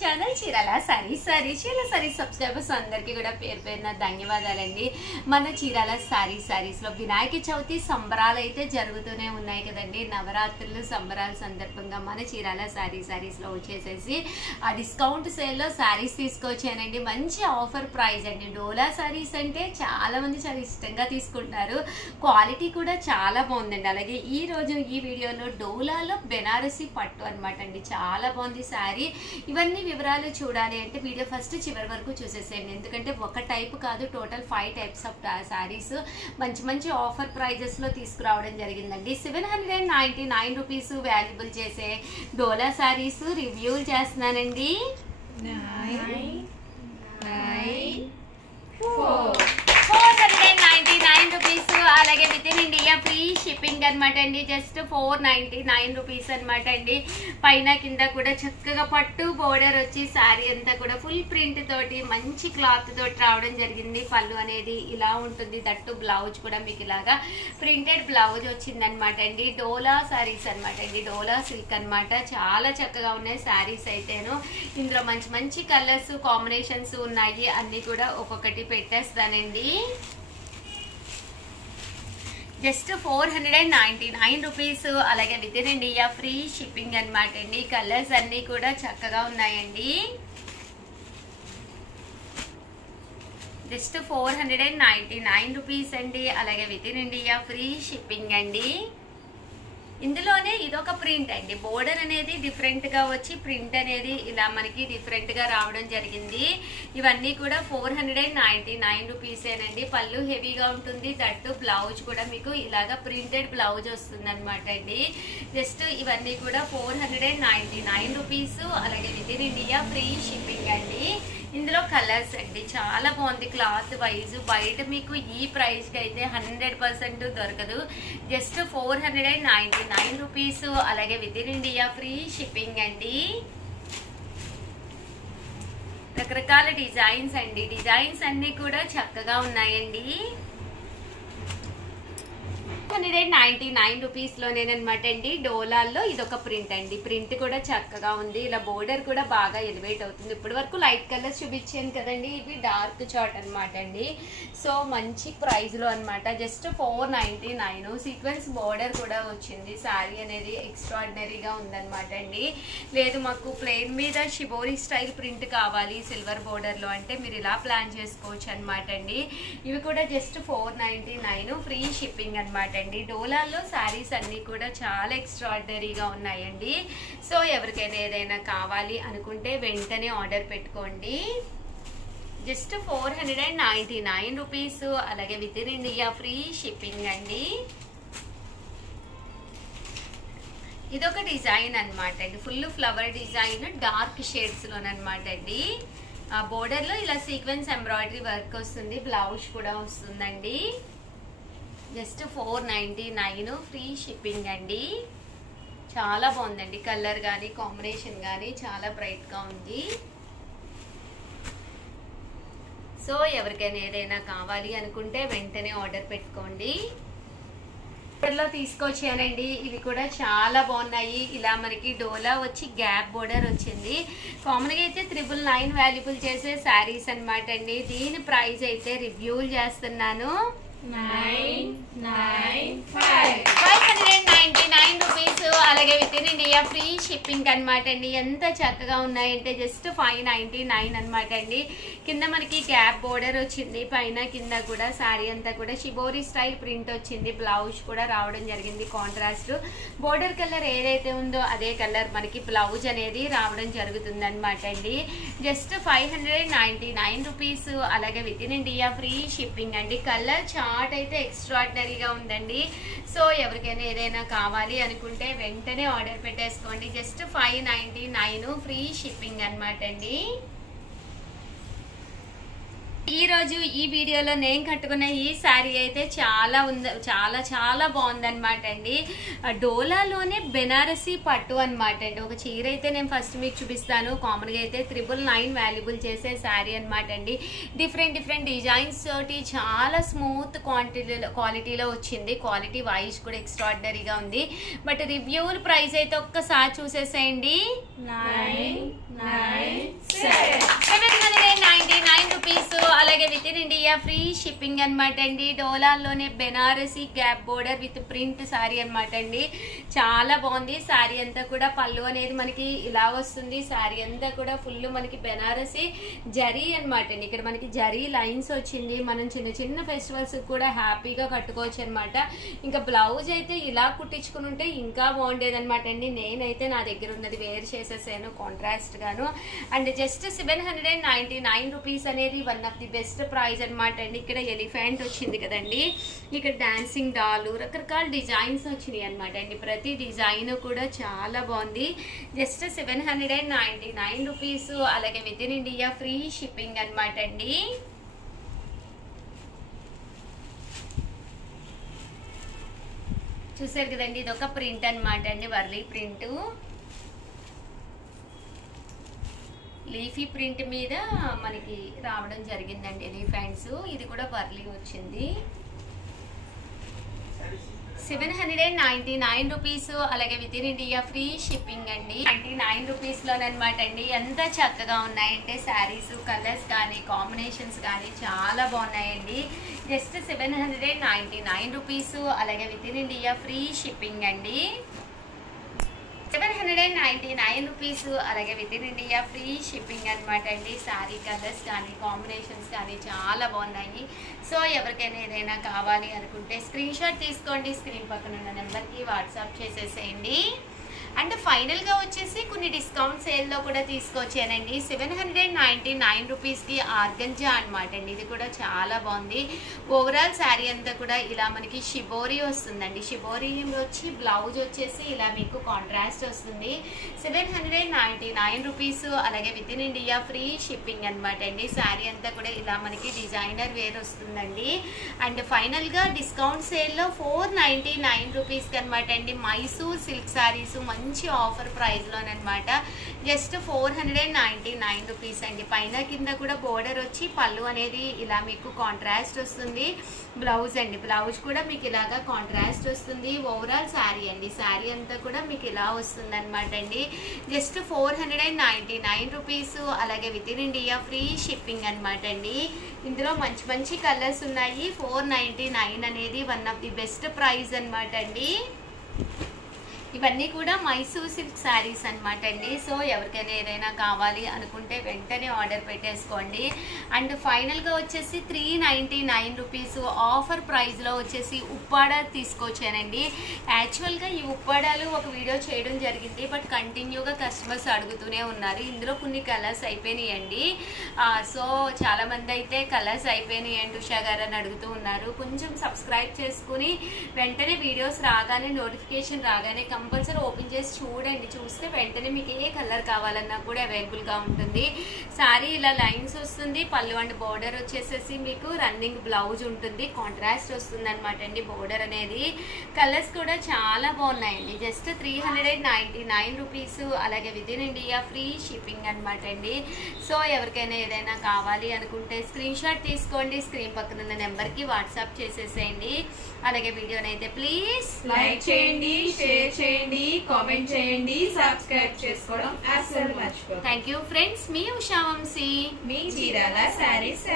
Channel Chirala sorry subscribers అందరికీ కూడా పేరు పేరున ధన్యవాదాలండి. మన చీరాల సారీస్ లో వినాయక చవితి సంబరాలు అయితే జరుగుతూనే ఉన్నాయి కదండి. నవరాత్రులు సంబరాల సందర్భంగా మన చీరాల సారీస్ లో వచ్చేసేసి ఆ డిస్కౌంట్ సేల్ లో సారీస్ తీసుకొచ్చానండి. మంచి ఆఫర్ ప్రైస్ అండి. డోలా సారీస్ అంటే చాలా మంది చాలా ఇష్టంగా తీసుకుంటారు. క్వాలిటీ కూడా చాలా బాగుందండి. అలాగే ఈ రోజు ఈ వీడియోలో డోలాలో బెనారసి పట్టు అనమాట అండి. చాలా బాగుంది సారీ. ఇవన్నీ వివరాలు చూడాలి అంటే వీడియో ఫస్ట్ చివరి వరకు చూసేసేయండి. ఎందుకంటే ఒక టైప్ కాదు, టోటల్ 5 టైప్స్ ఆఫ్ సారీస్ మంచి ఆఫర్ ప్రైజెస్ లో తీసుకురావడం జరిగిందండి. 799 రూపీస్ వాల్యుబుల్ చేసే డోలా సారీస్ రివ్యూలు చేస్తున్నానండి. 499 రూపీస్. అలాగే within India free shipping అనమాట అండి. జస్ట్ 499 రూపీస్ అనమాట అండి. పైన కింద కూడా చక్కగా పట్టు బోర్డర్ వచ్చి శారీ అంతా కూడా ఫుల్ ప్రింట్ తోటి మంచి క్లాత్ తోటి రావడం జరిగింది. పళ్ళు అనేది ఇలా ఉంటుంది. దట్టు బ్లౌజ్ కూడా మీకు ఇలాగా ప్రింటెడ్ బ్లౌజ్ వచ్చింది అనమాట అండి. డోలా శారీస్ అనమాట అండి. డోలా సిల్క్ అనమాట. చాలా చక్కగా ఉన్నాయి శారీస్ అయితేను. ఇందులో మంచి కలర్స్ కాంబినేషన్స్ ఉన్నాయి. అన్ని కూడా ఒక్కొక్కటి పెట్టేస్తానండి. Just 499 rupees. అలాగే within India free shipping అనమాట అండి. కలర్స్ అన్ని కూడా చక్కగా ఉన్నాయండి. జస్ట్ 499 రూపీస్ అండి. అలాగే within India free shipping అండి. ఇందులోనే ఇదొక ప్రింట్ అండి. బోర్డర్ అనేది డిఫరెంట్ గా వచ్చి ప్రింట్ అనేది ఇలా మనకి డిఫరెంట్ గా రావడం జరిగింది. ఇవన్నీ కూడా 499 రూపీసేనండి. పళ్ళు హెవీగా ఉంటుంది. దట్టు బ్లౌజ్ కూడా మీకు ఇలాగా ప్రింటెడ్ బ్లౌజ్ వస్తుంది అనమాట అండి. జస్ట్ ఇవన్నీ కూడా 499 రూపీస్. అలాగే within India free shipping అండి. ఇందులో కలర్స్ అండి. చాలా బాగుంది క్లాత్ వైజ్. బయట మీకు ఈ ప్రైస్ కి అయితే 100% దొరకదు. Just 499 rupees. అలాగే within India free shipping అండి. రకరకాల డిజైన్స్ అండి. డిజైన్స్ అన్ని కూడా చక్కగా ఉన్నాయండి. 499 రూపీస్ లోనేనమాట అండి. డోలాల్లో ఇదొక ప్రింట్ అండి. ప్రింట్ కూడా చక్కగా ఉంది. ఇలా బోర్డర్ కూడా బాగా ఎలివేట్ అవుతుంది. ఇప్పటి వరకు లైట్ కలర్స్ చూపించాను కదండి. ఇవి డార్క్ చార్ట్ అనమాట అండి. సో మంచి ప్రైస్ లో అనమాట. జస్ట్ 499. సీక్వెన్స్ బోర్డర్ కూడా వచ్చింది. శారీ అనేది ఎక్స్ట్రాడినరీగా ఉందనమాట అండి. లేదు మాకు ప్లెయిన్ మీద షిబోరి స్టైల్ ప్రింట్ కావాలి సిల్వర్ బోర్డర్ లో అంటే మీరు ఇలా ప్లాన్ చేసుకోవచ్చు అనమాట అండి. ఇవి కూడా జస్ట్ 499 ఫ్రీ షిప్పింగ్ అనమాట అండి. డోలాల్లో శారీస్ అన్ని కూడా చాలా ఎక్స్ట్రాడినరీగా ఉన్నాయండి. సో ఎవరికైనా ఏదైనా కావాలి అనుకుంటే వెంటనే ఆర్డర్ పెట్టుకోండి. Just 499 rupees. అలాగే within India free shipping అండి. ఇదొక డిజైన్ అనమాట అండి. Full flower design dark shades లోనమాట అండి. బోర్డర్ లో ఇలా సీక్వెన్స్ ఎంబ్రాయిడరీ వర్క్ వస్తుంది. బ్లౌజ్ కూడా వస్తుందండి. జస్ట్ 499 ఫ్రీ షిప్పింగ్ అండి. చాలా బాగుందండి. కలర్ కానీ కాంబినేషన్ కానీ చాలా బ్రైట్ గా ఉంది. సో ఎవరికైనా ఏదైనా కావాలి అనుకుంటే వెంటనే ఆర్డర్ పెట్టుకోండి. లో తీసుకొచ్చానండి. ఇవి కూడా చాలా బాగున్నాయి. ఇలా మనకి డోలా వచ్చి గ్యాప్ బోర్డర్ వచ్చింది. కామన్ గా అయితే 999 వాల్యుబుల్ చేసే శారీస్ అనమాట అండి. దీని ప్రైస్ అయితే రివ్యూలు చేస్తున్నాను. 599 రూపీస్. అలాగే within India free shipping అనమాట అండి. ఎంత చక్కగా ఉన్నాయంటే జస్ట్ 599 అనమాట అండి. కింద మనకి గ్యాప్ బోర్డర్ వచ్చింది. పైన కింద కూడా శారీ అంతా కూడా షిబోరి స్టైల్ ప్రింట్ వచ్చింది. బ్లౌజ్ కూడా రావడం జరిగింది. కాంట్రాస్ట్ బోర్డర్ కలర్ ఏదైతే ఉందో అదే కలర్ మనకి బ్లౌజ్ అనేది రావడం జరుగుతుంది అనమాట అండి. Just 599 rupees. అలాగే within India free shipping అండి. కలర్ చార్ట్ అయితే ఎక్స్ట్రాడినరీగా ఉందండి. సో ఎవరికైనా ఏదైనా కావాలి అనుకుంటే వెంటనే ఆర్డర్ పెట్టేసుకోండి. జస్ట్ 599 ఫ్రీ షిప్పింగ్ అనమాట అండి. ఈ రోజు ఈ వీడియోలో నేను కట్టుకున్న ఈ శారీ అయితే చాలా బాగుందన్నమాట అండి. డోలాలోనే బెనారసి పట్టు అనమాట అండి. ఒక చీర అయితే నేను ఫస్ట్ మీకు చూపిస్తాను. కామన్ గా అయితే 999 వాల్యుబుల్ చేసే శారీ అనమాట అండి. డిఫరెంట్ డిజైన్స్ తోటి చాలా స్మూత్ క్వాలిటీలో వచ్చింది. క్వాలిటీ వైజ్ కూడా ఎక్స్ట్రాడినరీగా ఉంది. బట్ రివ్యూల్ ప్రైస్ అయితే ఒక్కసారి చూసేసేయండి. 999 ఫ్రీ షిప్పింగ్ అనమాట అండి. డోలాల్లోనే Banarasi gap border with print sari అనమాట అండి. చాలా బాగుంది. శారీ అంతా కూడా పళ్ళు అనేది మనకి ఇలా వస్తుంది. శారీ అంతా కూడా ఫుల్ మనకి బెనారసీ జరీ అనమాట అండి. ఇక్కడ మనకి జరీ లైన్స్ వచ్చింది. మనం చిన్న చిన్న ఫెస్టివల్స్ కూడా హ్యాపీగా కట్టుకోవచ్చు అనమాట. ఇంకా బ్లౌజ్ అయితే ఇలా కుట్టించుకుని ఉంటే ఇంకా బాగుండేది అనమాట అండి. నేనైతే నా దగ్గర ఉన్నది వేర్ చేసేసాను కాంట్రాస్ట్ గాను. అండ్ జస్ట్ 799 రూపీస్ అనేది one of the best price అనమాట అండి. ఇక్కడ ఎలిఫెంట్ వచ్చింది కదండి, ఇక్కడ డాన్సింగ్ డాలు, రకరకాల డిజైన్స్ వచ్చినాయి అనమాట అండి. ప్రతి డిజైన్ కూడా చాలా బాగుంది. Just 799 rupees. అలాగే within India free shipping అనమాట అండి. చూసారు కదండి, ఇది ఒక ప్రింట్ అనమాట అండి, వర్లీ ప్రింట్. లీఫీ ప్రింట్ మీద మనకి రావడం జరిగిందండి ఎలిఫెంట్స్. ఇది కూడా వర్లీ వచ్చింది. 799 రూపీస్. అలాగే within India free shipping అండి. 99 రూపీస్ లోనమాట అండి. ఎంత చక్కగా ఉన్నాయంటే శారీస్, కలర్స్ కానీ కాంబినేషన్స్ కానీ చాలా బాగున్నాయండి. Just 799 rupees. అలాగే within India free shipping అండి. 799 రూపీస్. అలాగే within India free shipping అనమాట అండి. శారీ కలర్స్ కానీ కాంబినేషన్స్ కానీ చాలా బాగున్నాయి. సో ఎవరికైనా ఏదైనా కావాలి అనుకుంటే స్క్రీన్ షాట్ తీసుకోండి, స్క్రీన్ పక్కన ఉన్న నెంబర్కి వాట్సాప్ చేసేసేయండి. అండ్ ఫైనల్గా వచ్చేసి కొన్ని డిస్కౌంట్ సేల్లో కూడా తీసుకొచ్చానండి. 799 రూపీస్కి ఆర్గంజా అనమాట అండి. ఇది కూడా చాలా బాగుంది. ఓవరాల్ శారీ అంతా కూడా ఇలా మనకి షిబోరీ వస్తుందండి. షిబోరీ వచ్చి బ్లౌజ్ వచ్చేసి ఇలా మీకు కాంట్రాస్ట్ వస్తుంది. 799 రూపీస్. అలాగే within India free shipping అనమాట అండి. శారీ అంతా కూడా ఇలా మనకి డిజైనర్ వేర్ వస్తుందండి. అండ్ ఫైనల్గా డిస్కౌంట్ సేల్లో 499 రూపీస్కి అనమాట అండి. మైసూర్ సిల్క్ శారీస్ మంచి ఆఫర్ ప్రైస్లోనమాట. జస్ట్ 499 రూపీస్ అండి. పైన కింద కూడా బోర్డర్ వచ్చి పళ్ళు అనేది ఇలా మీకు కాంట్రాస్ట్ వస్తుంది. బ్లౌజ్ అండి, బ్లౌజ్ కూడా మీకు ఇలాగా కాంట్రాస్ట్ వస్తుంది. ఓవరాల్ శారీ అండి, శారీ అంతా కూడా మీకు ఇలా వస్తుంది అనమాట అండి. Just 499 rupees. అలాగే within India free shipping అనమాట అండి. ఇందులో మంచి మంచి కలర్స్ ఉన్నాయి. 499 అనేది one of the best price అనమాట అండి. ఇవన్నీ కూడా మైసూర్ సిల్క్ శారీస్ అనమాట అండి. సో ఎవరికైనా ఏదైనా కావాలి అనుకుంటే వెంటనే ఆర్డర్ పెట్టేసుకోండి. అండ్ ఫైనల్గా వచ్చేసి 399 రూపీస్ ఆఫర్ ప్రైస్లో వచ్చేసి ఉప్పాడా తీసుకొచ్చానండి. యాక్చువల్గా ఈ ఉప్పాడాలు ఒక వీడియో చేయడం జరిగింది, బట్ కంటిన్యూగా కస్టమర్స్ అడుగుతూనే ఉన్నారు. ఇందులో కొన్ని కలర్స్ అయిపోయినాయండి. సో చాలామంది అయితే కలర్స్ అయిపోయినాయండి ఉషా గారు అని అడుగుతూ ఉన్నారు. కొంచెం సబ్స్క్రైబ్ చేసుకుని వెంటనే వీడియోస్ రాగానే, నోటిఫికేషన్ రాగానే కంపల్సరీ ఓపెన్ చేసి చూడండి. చూస్తే వెంటనే మీకు ఏ కలర్ కావాలన్నా కూడా అవైలబుల్గా ఉంటుంది. శారీ ఇలా లైన్స్ వస్తుంది. పళ్ళు అండ్ బోర్డర్ వచ్చేసేసి మీకు రన్నింగ్ బ్లౌజ్ ఉంటుంది. కాంట్రాస్ట్ వస్తుంది అనమాట అండి బోర్డర్ అనేది. కలర్స్ కూడా చాలా బాగున్నాయండి. Just 399 rupees. అలాగే within India free shipping అనమాట అండి. సో ఎవరికైనా ఏదైనా కావాలి అనుకుంటే స్క్రీన్ షాట్ తీసుకోండి, స్క్రీన్ పక్కన ఉన్న నెంబర్కి వాట్సాప్ చేసేసేయండి. అలాగే వీడియోనైతే ప్లీజ్ లైక్ చేయండి, షేర్ చేయండి, కామెంట్ చేయండి, సబ్స్క్రైబ్ చేసుకోవడం అస్సలు మర్చిపోకండి. Thank you friends. మీ ఉషా వంశీ, మీ చీరాల శారీస్.